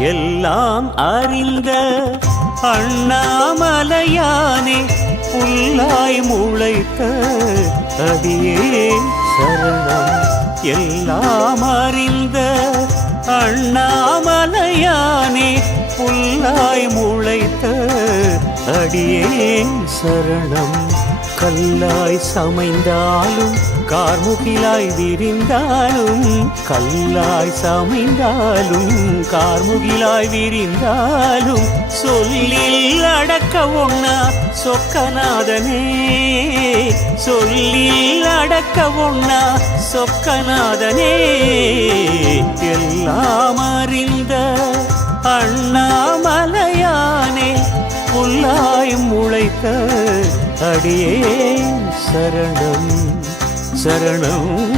எல்லாம் அறிந்த அண்ணாமலையானே புல்லாய் முளைத்த அடியே சரணம். எல்லாம் அறிந்த அண்ணாமலையானே புல்லாய் முளைத்த அடியே சரணம். கல்லாய் சமைந்தாலும் கார்முகிலாய் விரிந்தாலும் கல்லாய் சமைந்தாலும் கார்முகிலாய் விரிந்தாலும் சொல்லில் அடக்க ஒண்ணா சொக்கநாதனே. சொல்லில் அடக்க ஒண்ணா சொக்கநாதனே. எல்லாம் அறிந்த அண்ணாமலையானே புல்லாய் முளைத்த அடியே சரணம் சரணம்.